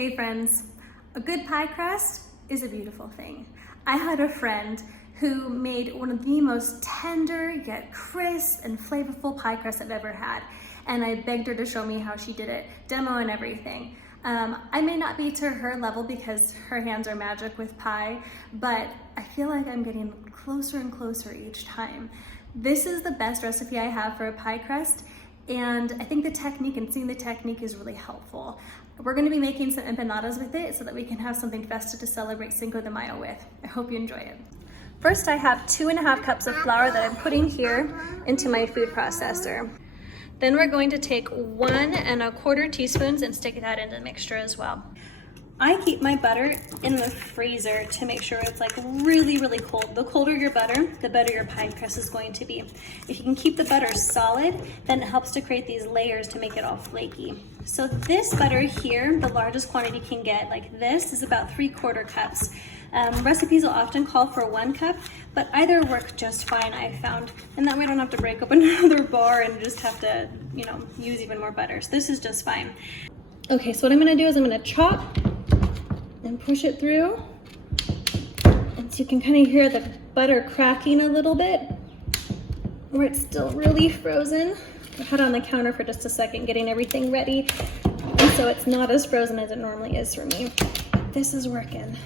Hey friends, a good pie crust is a beautiful thing. I had a friend who made one of the most tender yet crisp and flavorful pie crusts I've ever had. And I begged her to show me how she did it, demo and everything. I may not be to her level because her hands are magic with pie, but I feel like I'm getting closer and closer each time. This is the best recipe I have for a pie crust, and I think the technique and seeing the technique is really helpful. We're going to be making some empanadas with it so that we can have something festive to celebrate Cinco de Mayo with. I hope you enjoy it. First, I have 2.5 cups of flour that I'm putting here into my food processor. Then we're going to take 1¼ teaspoons and stick that into the mixture as well. I keep my butter in the freezer to make sure it's like really, really cold. The colder your butter, the better your pie crust is going to be. If you can keep the butter solid, then it helps to create these layers to make it all flaky. So this butter here, the largest quantity you can get, like this, is about 3/4 cups. Recipes will often call for 1 cup, but either work just fine, I found. And that way I don't have to break open another bar and just have to, use even more butter. So this is just fine. Okay, so what I'm gonna do is I'm gonna chop and push it through. And so you can kind of hear the butter cracking a little bit, where it's still really frozen. I had it on the counter for just a second, getting everything ready. And so it's not as frozen as it normally is for me. This is working.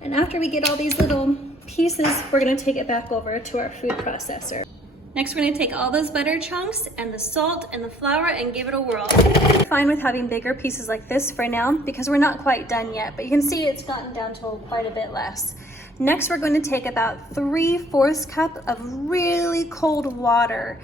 And after we get all these little pieces, we're gonna take it back over to our food processor. Next, we're gonna take all those butter chunks and the salt and the flour and give it a whirl. I'm fine with having bigger pieces like this for now because we're not quite done yet, but you can see it's gotten down to quite a bit less. Next, we're going to take about 3/4 cup of really cold water.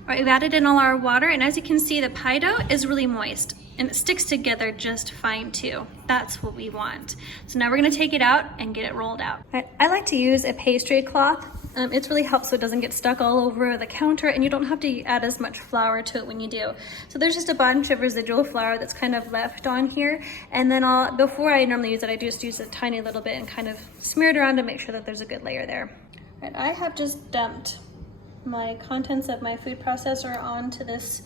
All right, we've added in all our water, and as you can see, the pie dough is really moist and it sticks together just fine too. That's what we want. So now we're gonna take it out and get it rolled out. I like to use a pastry cloth. It really helps so it doesn't get stuck all over the counter, and you don't have to add as much flour to it when you do. So there's just a bunch of residual flour that's kind of left on here. And then before I normally use it, I just use a tiny little bit and kind of smear it around to make sure that there's a good layer there. All right, I have just dumped my contents of my food processor onto this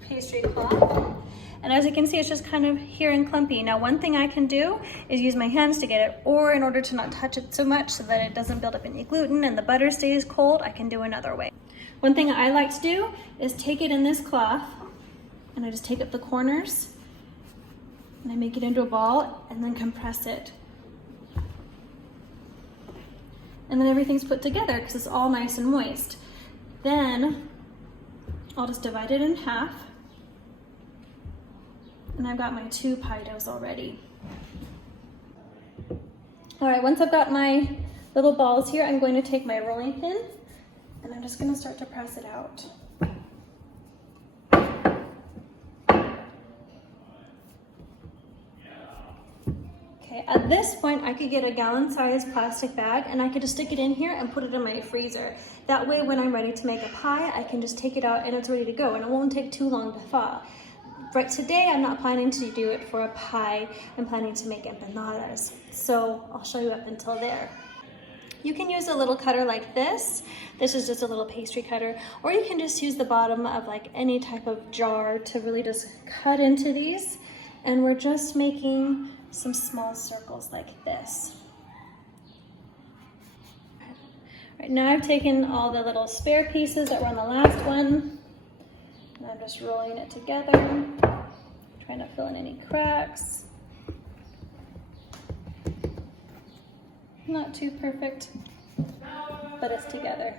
pastry cloth. And as you can see, it's just kind of here and clumpy. Now, one thing I can do is use my hands to get it, or in order to not touch it so much so that it doesn't build up any gluten and the butter stays cold, I can do another way. One thing I like to do is take it in this cloth, and I just take up the corners, and I make it into a ball, and then compress it. And then everything's put together because it's all nice and moist. Then I'll just divide it in half. And I've got my 2 pie doughs already. All right, once I've got my little balls here, I'm going to take my rolling pin and I'm just gonna start to press it out. Okay, at this point, I could get a gallon-sized plastic bag and I could just stick it in here and put it in my freezer. That way, when I'm ready to make a pie, I can just take it out and it's ready to go, and it won't take too long to thaw. But today, I'm not planning to do it for a pie. I'm planning to make empanadas. So I'll show you up until there. You can use a little cutter like this. This is just a little pastry cutter. Or you can just use the bottom of like any type of jar to really just cut into these. And we're just making some small circles like this. Right now I've taken all the little spare pieces that were on the last one. And I'm just rolling it together, trying to fill in any cracks. Not too perfect, but it's together.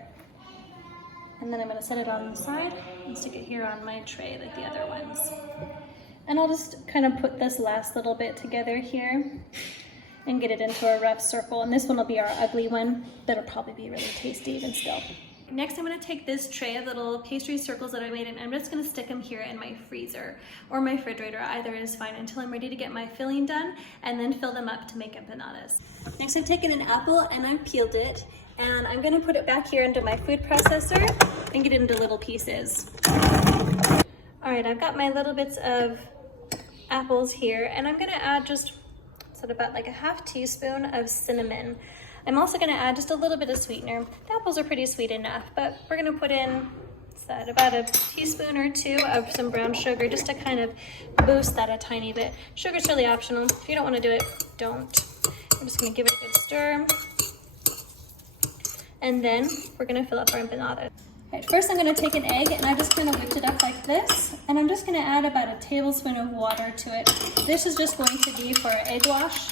And then I'm gonna set it on the side and stick it here on my tray like the other ones. And I'll just kind of put this last little bit together here and get it into a rough circle. And this one will be our ugly one. That'll probably be really tasty even still. Next, I'm gonna take this tray of little pastry circles that I made, and I'm just gonna stick them here in my freezer or my refrigerator. Either is fine until I'm ready to get my filling done and then fill them up to make empanadas. Next, I've taken an apple and I've peeled it, and I'm gonna put it back here into my food processor and get it into little pieces. All right, I've got my little bits of apples here, and I'm gonna add just about like a 1/2 teaspoon of cinnamon. I'm also gonna add just a little bit of sweetener. The apples are pretty sweet enough, but we're gonna put in That about a teaspoon or two of some brown sugar just to kind of boost that a tiny bit. Sugar's really optional. If you don't want to do it, don't. I'm just going to give it a good stir. And then we're going to fill up our empanadas. Okay, first I'm going to take an egg and I just kind of whipped it up like this. And I'm just going to add about a tablespoon of water to it. This is just going to be for our egg wash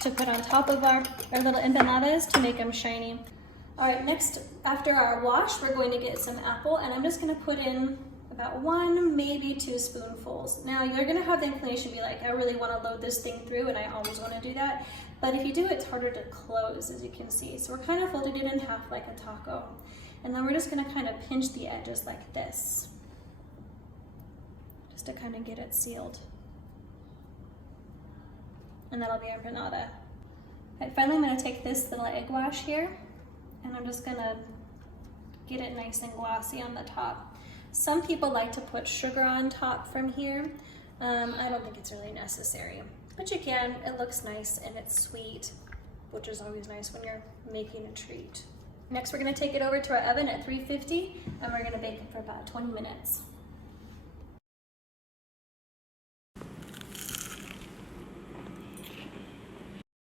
to put on top of our little empanadas to make them shiny. All right, next, after our wash, we're going to get some apple, and I'm just gonna put in about 1, maybe 2 spoonfuls. Now, you're gonna have the inclination to be like, I really wanna load this thing through, and I always wanna do that. But if you do, it's harder to close, as you can see. So we're kind of folding it in half like a taco. And then we're just gonna kind of pinch the edges like this, just to kind of get it sealed. And that'll be our empanada. Okay, finally, I'm gonna take this little egg wash here, and I'm just gonna get it nice and glossy on the top. Some people like to put sugar on top from here. I don't think it's really necessary, but you can. It looks nice and it's sweet, which is always nice when you're making a treat. Next, we're gonna take it over to our oven at 350, and we're gonna bake it for about 20 minutes.